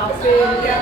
maafin ya.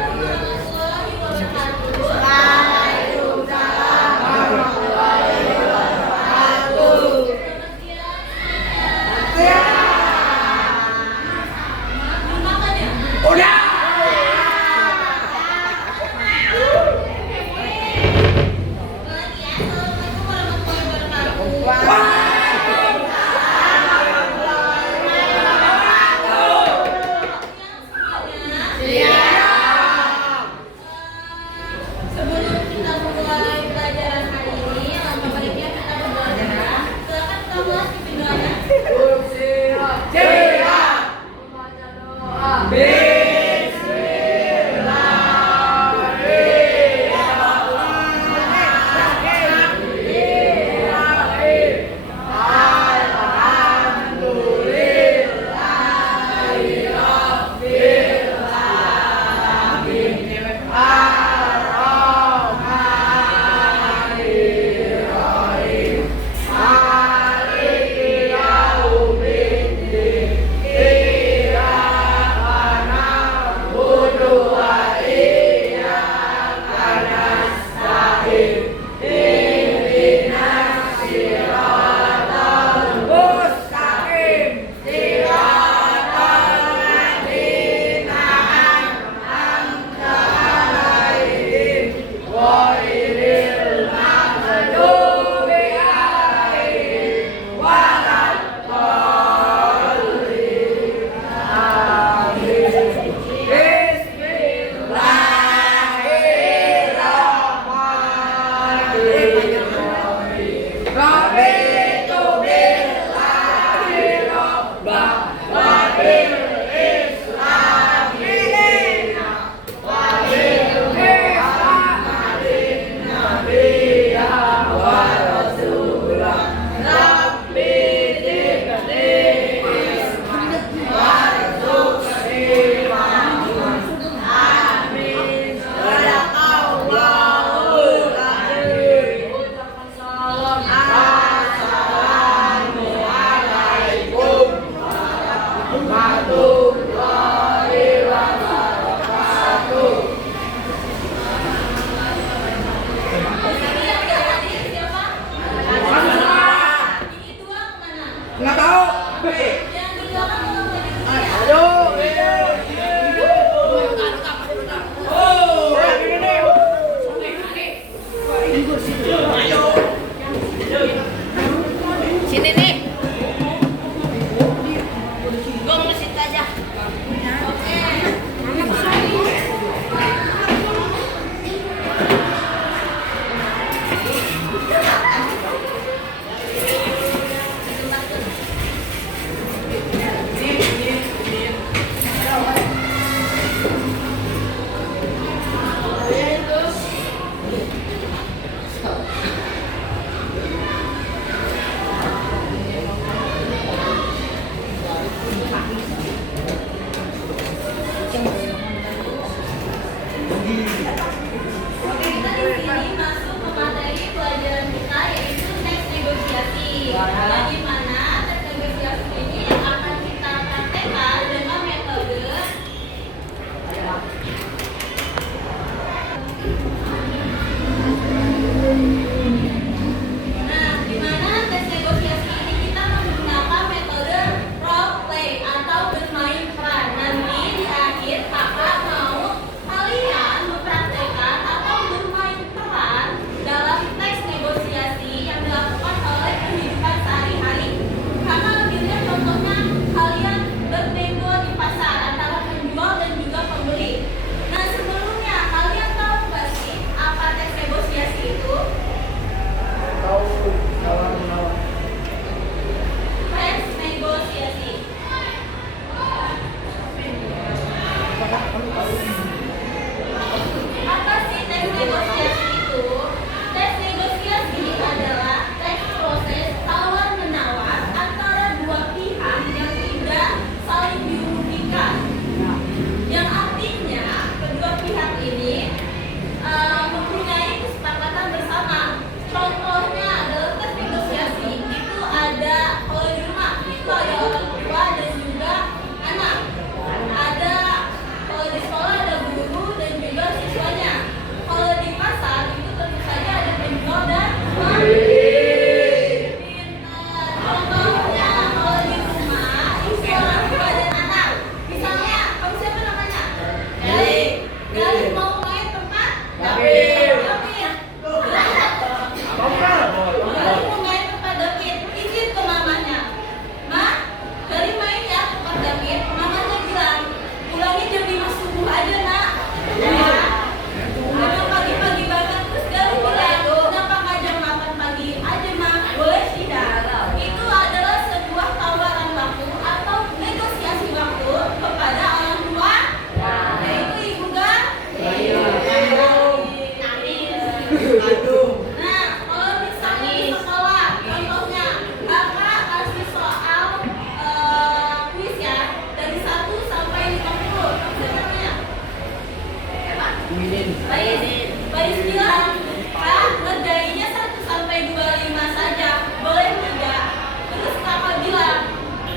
Baik, baik bilang, Kak, ngerjainnya 1 sampai 25 saja, boleh tidak? Terus kakak bilang,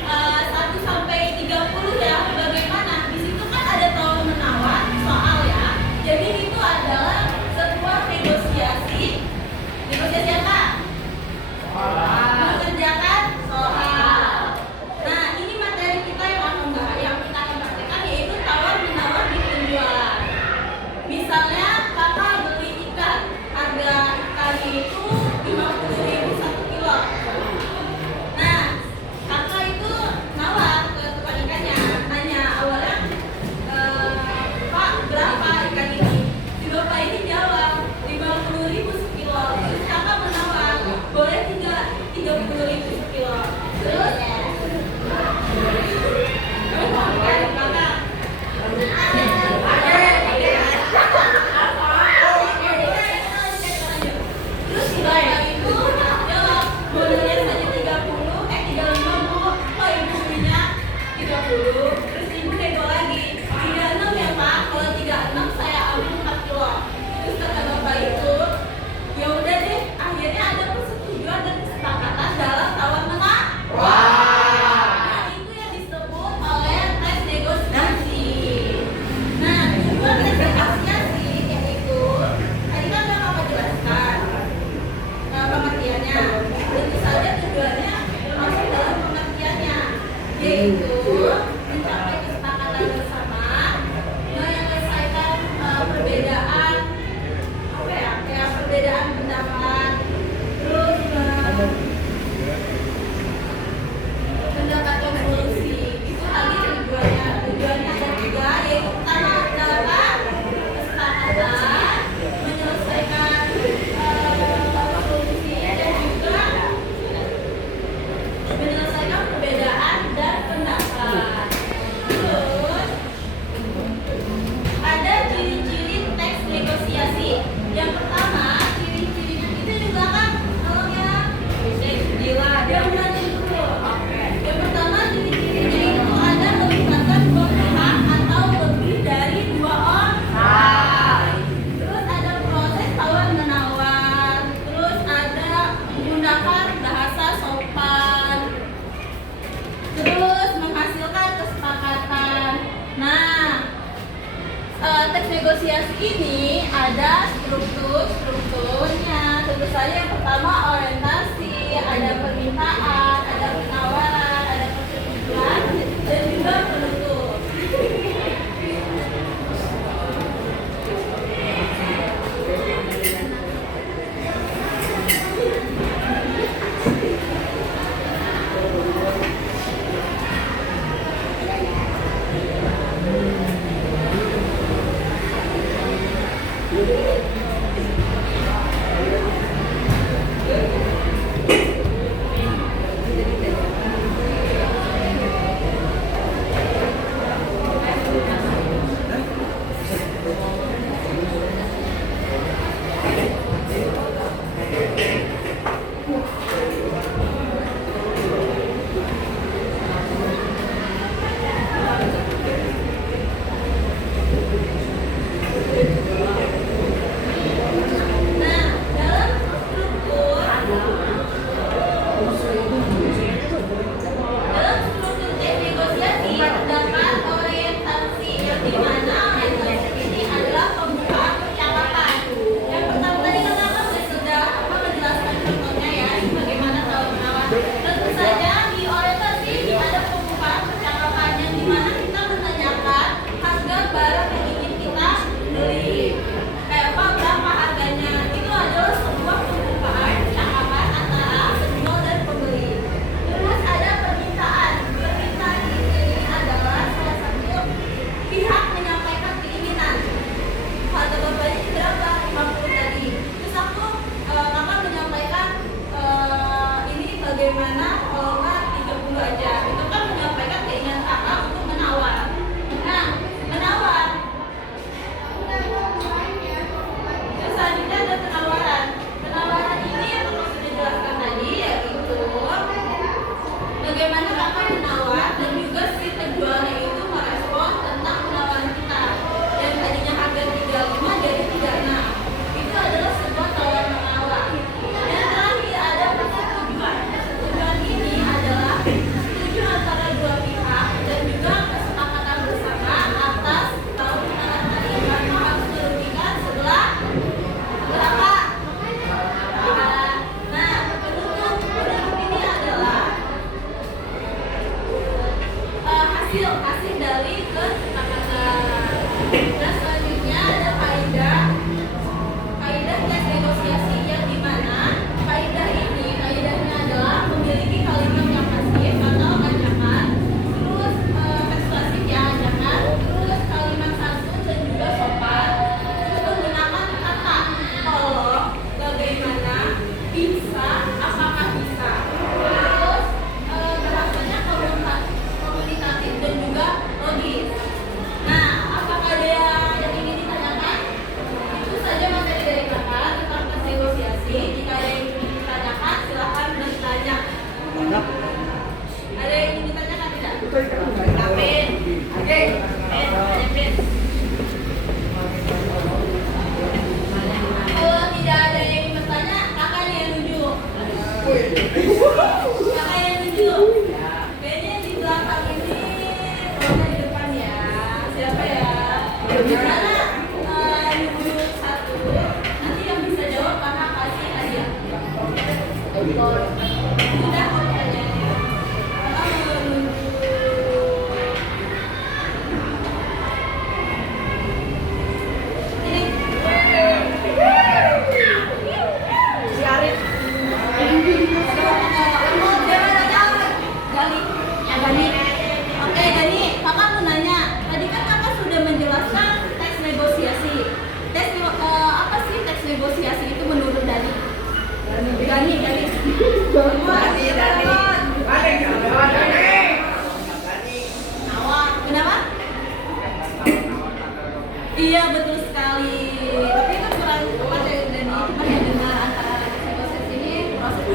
1 sampai 30 ya, bagaimana? Di situ kan ada tawar menawar soal ya. Jadi itu adalah sebuah negosiasi. Negosiasi apa? Mengerjakan soal. Nah, ini materi kita yang kita akan praktekkan yaitu tawar menawar di penjualan. Misalnya kakak beli ikan, harga ikannya itu 50.000 1 kilo. Nah, kakak itu nawar ke tukang ikannya, nanya awalnya, Pak, berapa ikan ini? Si bapak ini jawab 50.000 1 kilo. Terus kakak menawar, boleh tidak 30.000 1 kilo? Terus kakak terus si bapak itu jawab, boleh saja 35 bu, kok ibu belinya 30? Terus ibu nego lagi, 36 ya pak, kalau 36 saya ambil 4 kilo. Terus kata bapak itu, ya udah deh, akhirnya ada persetujuan dan kesepakatan dalam tawar menawar. Nah, itu yang disebut oleh tes negosiasi. Nah, tujuan tes negosiasi yaitu tadi kan udah kakak jelaskan pengertiannya. Tentu saja tujuannya masuk dalam pengertiannya, yaitu mencapai kesepakatan bersama, menyelesaikan perbedaan apa ya, kayak perbedaan pendapat, terus mendapatkan solusi. Itu tadi tujuannya. Tujuannya ada 3, yaitu pertama adalah kesepakatan, menyelesaikan solusi, dan juga menyelesaikan perbedaan dan pendapat. Terus ada ciri-ciri teks negosiasi. Yang pertama, ciri-cirinya itu juga kan kalau yang jelasin dulu. Yang pertama, ciri-cirinya itu ada melibatkan 2 pihak atau lebih dari 2 orang. Terus ada proses tawar menawar. Terus ada menggunakan bahasa sopan. Terus menghasilkan kesepakatan. Nah, teks negosiasi ini ada strukturnya. Tentu saja yang pertama orientasi, ada permintaan, ada penawaran, ada persetujuan, dan juga penutup. hasil dari kesepakatan. Nah, selanjutnya ada kaidah tes negosiasi, yang dimana kaidahnya adalah memiliki kalimat yang pasif atau ajakan, terus persuasif ya ajakan, terus kalimat santun dan juga sopan, terus menggunakan kata tolong, bagaimana, bisa, apakah bisa, terus bahasanya komunikatif dan juga logis. Nah, apakah ada yang ingin ditanyakan? Itu saja materi dari kakak tentang tes negosiasi. Jika ada yang ingin ditanyakan, silakan bertanya. Ada yang ingin ditanyakan tidak? Kapin. Oke. Kapin. Kalau tidak ada yang ingin bertanya, kakak nih yang nunjuk. Kakak yang nunjuk. Kayaknya di belakang ini, kalau di depan ya. Siapa ya? Di sana nunjuk satu. Nanti yang bisa jawab kakak kasih hadiah. Udah kok pertanyaannya. Kakak mau nunjuk. Ini. Si Arif. Gani. Oke, Gani, kakak mau nanya. Tadi kan kakak sudah menjelaskan teks negosiasi. Apa sih teks negosiasi itu menurut Dani? Gani. Kenapa? Iya, betul sekali. Tapi itu kurang tepat ya, Dani. Cuma ya dengar antara teks negosiasi ini proses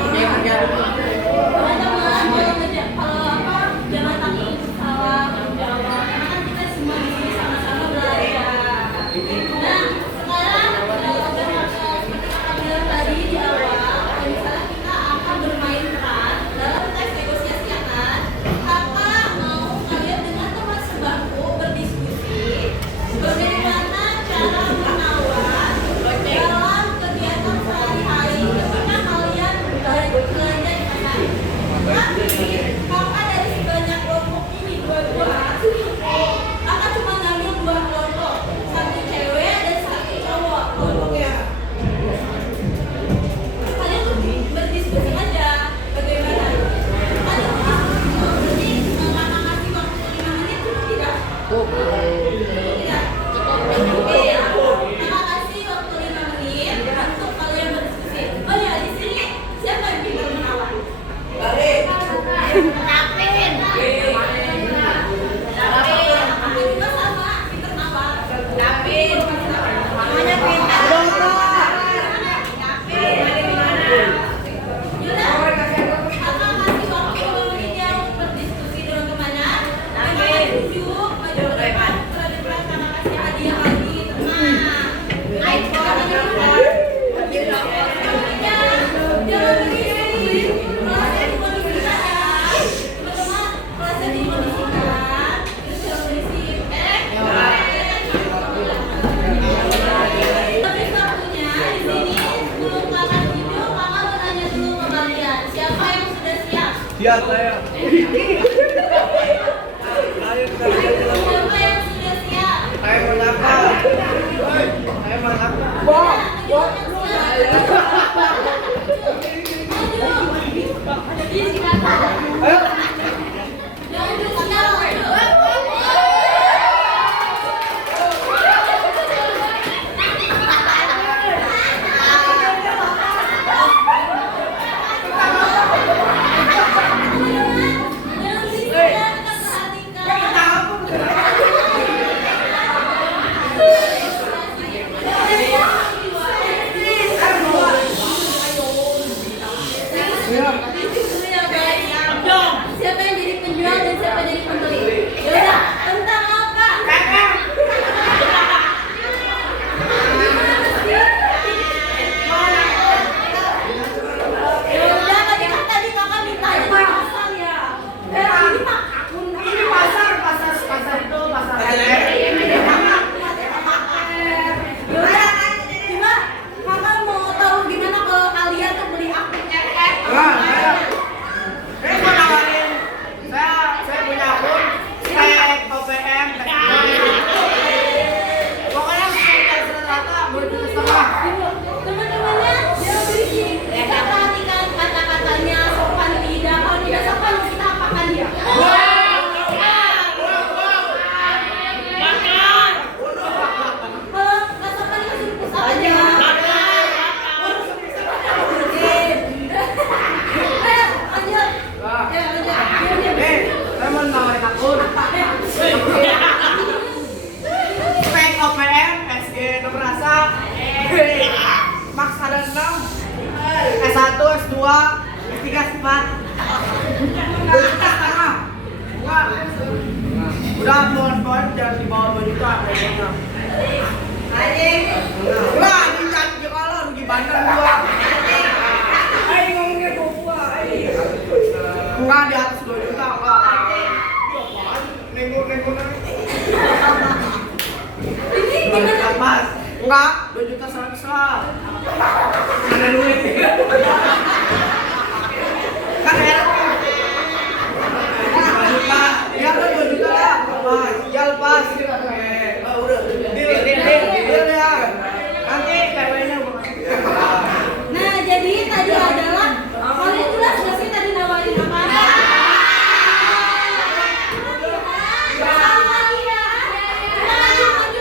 Oke, jangan takut salah menjawab, karena kan kita semua di sini sama-sama belajar. Nah, sekarang seperti kakak bilang tadi di awal, kalau misalnya kita akan bermain peran dalam teks negosiasi ya kan, kakak mau kalian dengan teman sebangku berdiskusi bagaimana cara menawar dalam kegiatan sehari-hari ketika kalian belanja di pasar. Tapi kakak dari sebanyak kelompok ini dua-dua, kakak cuma ngambil 2 kelompok, 1 cewek dan 1 cowok kelompoknya. Kalian tuh berdiskusi aja bagaimana. Kalian berarti kakak kasih waktu 5 menit cukup tidak? Tidak. Oke ya. Kakak kasih waktu 5 menit untuk kalian berdiskusi. Oh ya, di sini siapa yang pintar menawar? Kapin. Aku juga sama, pintar nawar. Kapin. Namanya pintar. Kapin. Yaudah. Kakak kasih waktu 5 menit ya untuk berdiskusi dengan temannya. Kakak tunjuk maju ke depan. Setelah kakak kasih hadiah lagi. Tenang. Naik kakak depan. Jangan berisik. Kelasnya dimodifikan ya. Teman-teman, kelasnya dimodifikan. Terus jangan berisik. Tapi satunya di sini sebelum kakak video, kakak mau nanya dulu ke kalian. Siapa yang sudah siap? Siap saya. Siapa yang sudah siap? Saya menapa? Saya menapa? Jangan Gak berasa. Max ada 6. S1, S2, S3, S4. Enggak. Udah pohon-pohon jangan di bawah 2 juta. Wah, ini cantik kalau rugi bandar gua. Ayo ngomongnya gua. Enggak di atas 2 juta enggak. Nengok. Ini gimana? Mas, enggak 2 juta 100 lah. Ada duit. Kan enak. 2 juta. Ya kan 2 juta lah. Mas, ya lepas. Udah. Deal ya. Nanti KW-nya gua kasih. Nah, jadi tadi adalah kalian jelas nggak sih tadi nawarin apa? Maju,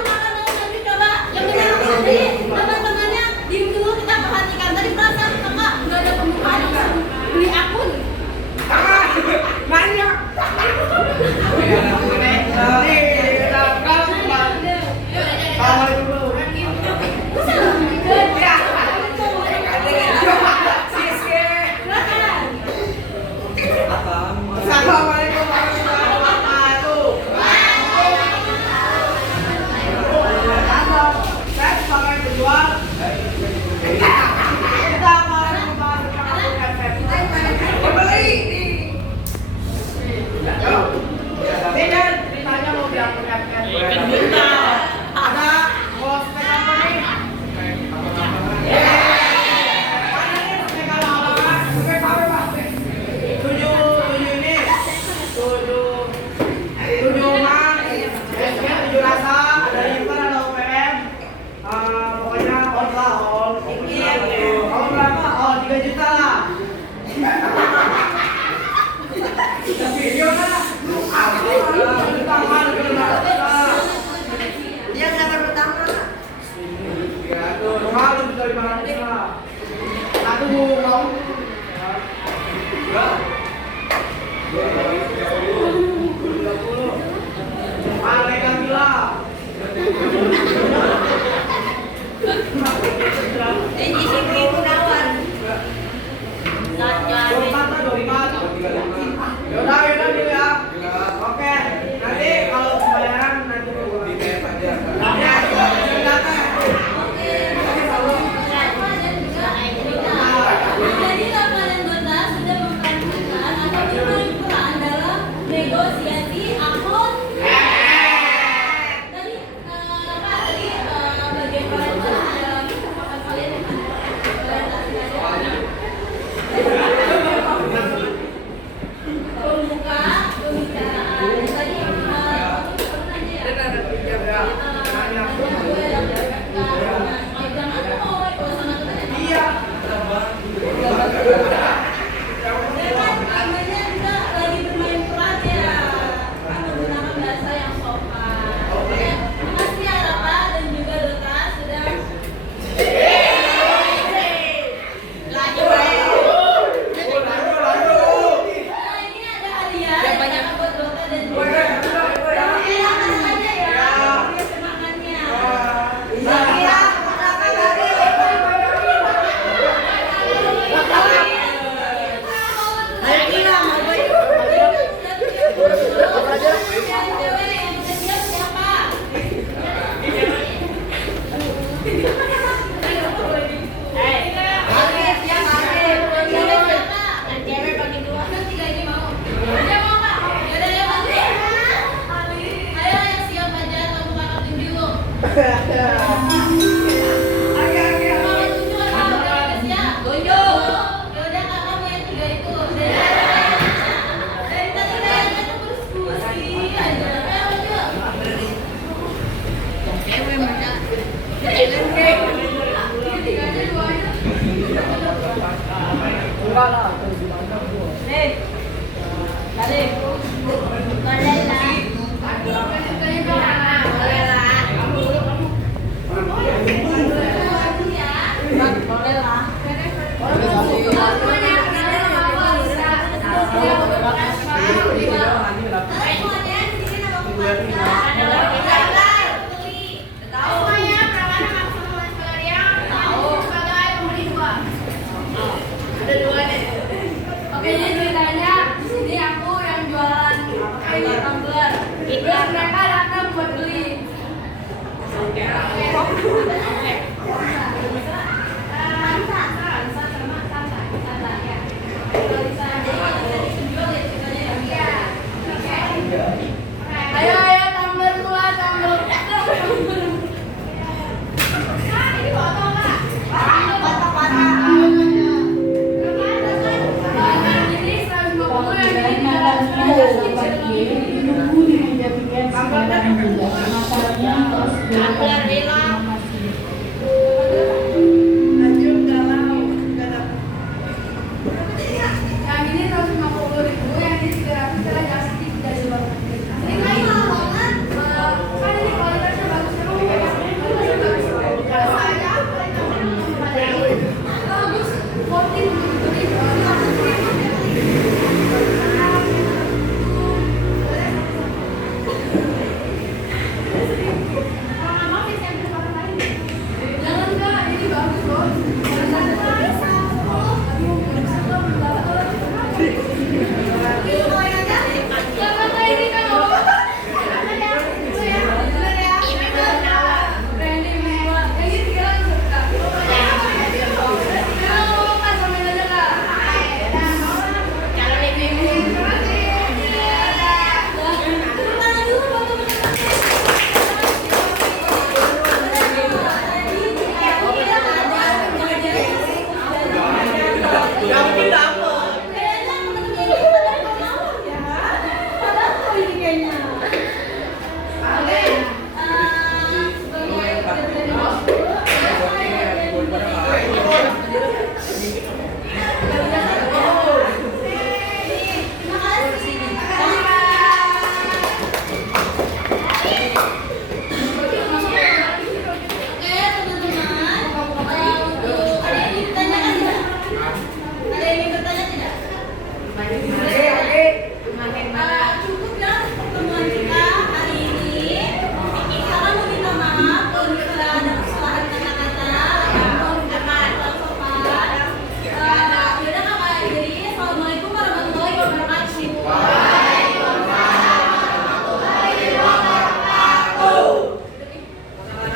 coba. Yang benar tadi teman-temannya diem dulu kita perhatikan. Tadi perasaan kakak nggak ada pembukaan langsung beli akun. Nanya. Assalamualaikum warahmatullahi wabarakatuh. Saya sebagai penjual. Kita akan membahas tentang FF. Pembeli. Tidak, ditanya mau beli akun FF. Ada bos company. Dia nggak pertama. Malu bisa 500 lah. Satu mau. Mereka gila. Ini sih Gunawan. Yaudah dulu ya. Oke, nanti kalau pembayaran nanti dulu. Jadi kalian berdua sudah memperhatikan atau bermain peran dalam negosiasi akun. Tadi bagian kalian dalam kesempatan kalian pembuka pembicaraan. Tadi namanya juga lagi bermain peran ya, menggunakan bahasa yang sopan. Makasih ya Rafa dan juga Dota sudah Nah, ini ada hadiah yang banyak buat Dota dan juga silakan saja ya semangatnya. Enggak lah. Nih, tadi